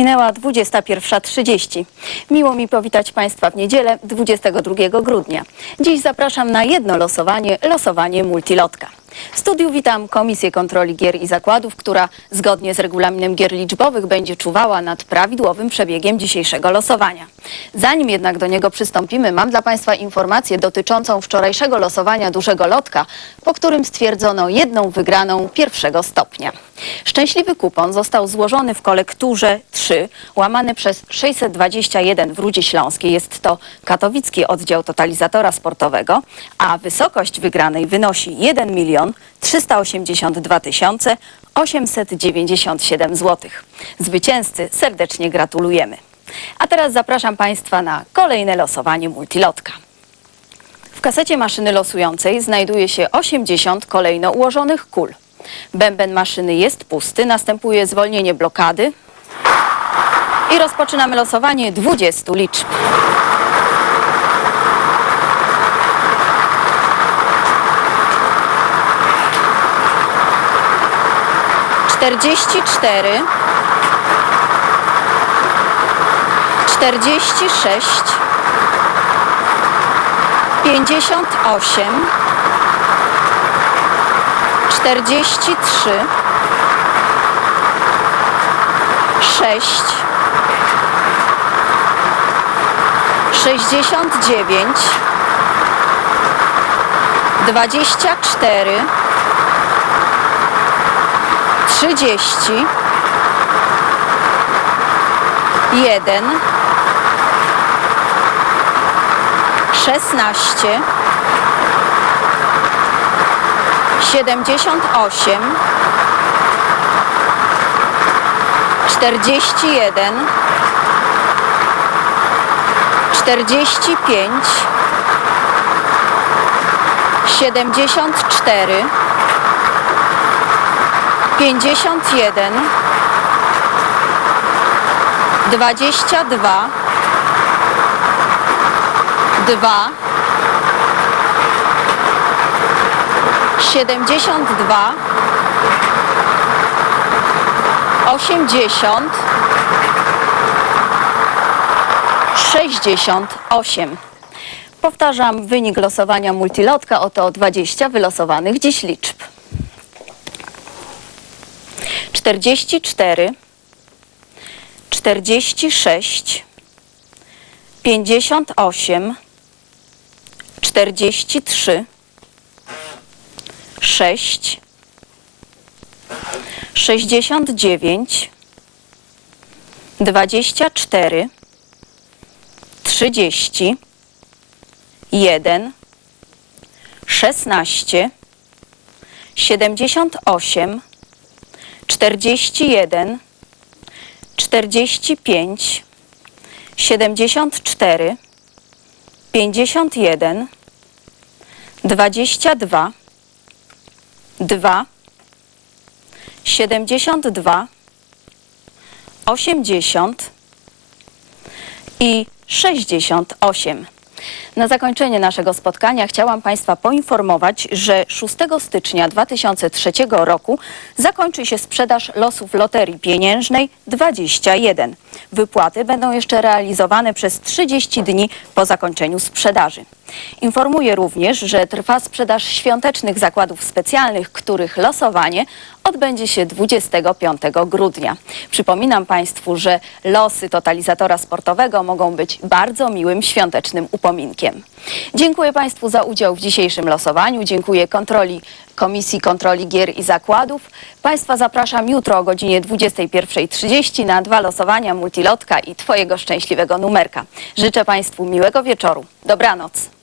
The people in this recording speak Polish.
Minęła 21.30. Miło mi powitać Państwa w niedzielę 22 grudnia. Dziś zapraszam na jedno losowanie, losowanie multilotka. W studiu witam Komisję Kontroli Gier i Zakładów, która zgodnie z regulaminem gier liczbowych będzie czuwała nad prawidłowym przebiegiem dzisiejszego losowania. Zanim jednak do niego przystąpimy, mam dla Państwa informację dotyczącą wczorajszego losowania dużego lotka, po którym stwierdzono jedną wygraną pierwszego stopnia. Szczęśliwy kupon został złożony w kolekturze 3, łamany przez 621 w Rudzie Śląskiej. Jest to katowicki oddział totalizatora sportowego, a wysokość wygranej wynosi 1 milion 382 tysiące 897 zł. Zwycięzcy serdecznie gratulujemy. A teraz zapraszam Państwa na kolejne losowanie multilotka. W kasecie maszyny losującej znajduje się 80 kolejno ułożonych kul. Bęben maszyny jest pusty, następuje zwolnienie blokady i rozpoczynamy losowanie 20 liczb. 44 46 58 43 6 69 24 trzydzieści, jeden, szesnaście, siedemdziesiąt osiem, czterdzieści jeden, czterdzieści pięć, siedemdziesiąt cztery, pięćdziesiąt jeden, dwadzieścia dwa, dwa, siedemdziesiąt dwa, osiemdziesiąt, sześćdziesiąt osiem. Powtarzam wynik losowania multilotka, oto 20 wylosowanych dziś liczb. 44, 46, 58, 43, 6, 69, 24, 30, 1, 16, 78, 41, 45, 74, 51, 22, 2, 72, 80 i 68. Na zakończenie naszego spotkania chciałam Państwa poinformować, że 6 stycznia 2003 roku zakończy się sprzedaż losów Loterii Pieniężnej 21. Wypłaty będą jeszcze realizowane przez 30 dni po zakończeniu sprzedaży. Informuję również, że trwa sprzedaż świątecznych zakładów specjalnych, których losowanie odbędzie się 25 grudnia. Przypominam Państwu, że losy totalizatora sportowego mogą być bardzo miłym świątecznym upominkiem. Dziękuję Państwu za udział w dzisiejszym losowaniu. Dziękuję kontroli Komisji Kontroli Gier i Zakładów. Państwa zapraszam jutro o godzinie 21.30 na dwa losowania multilotka i Twojego szczęśliwego numerka. Życzę Państwu miłego wieczoru. Dobranoc.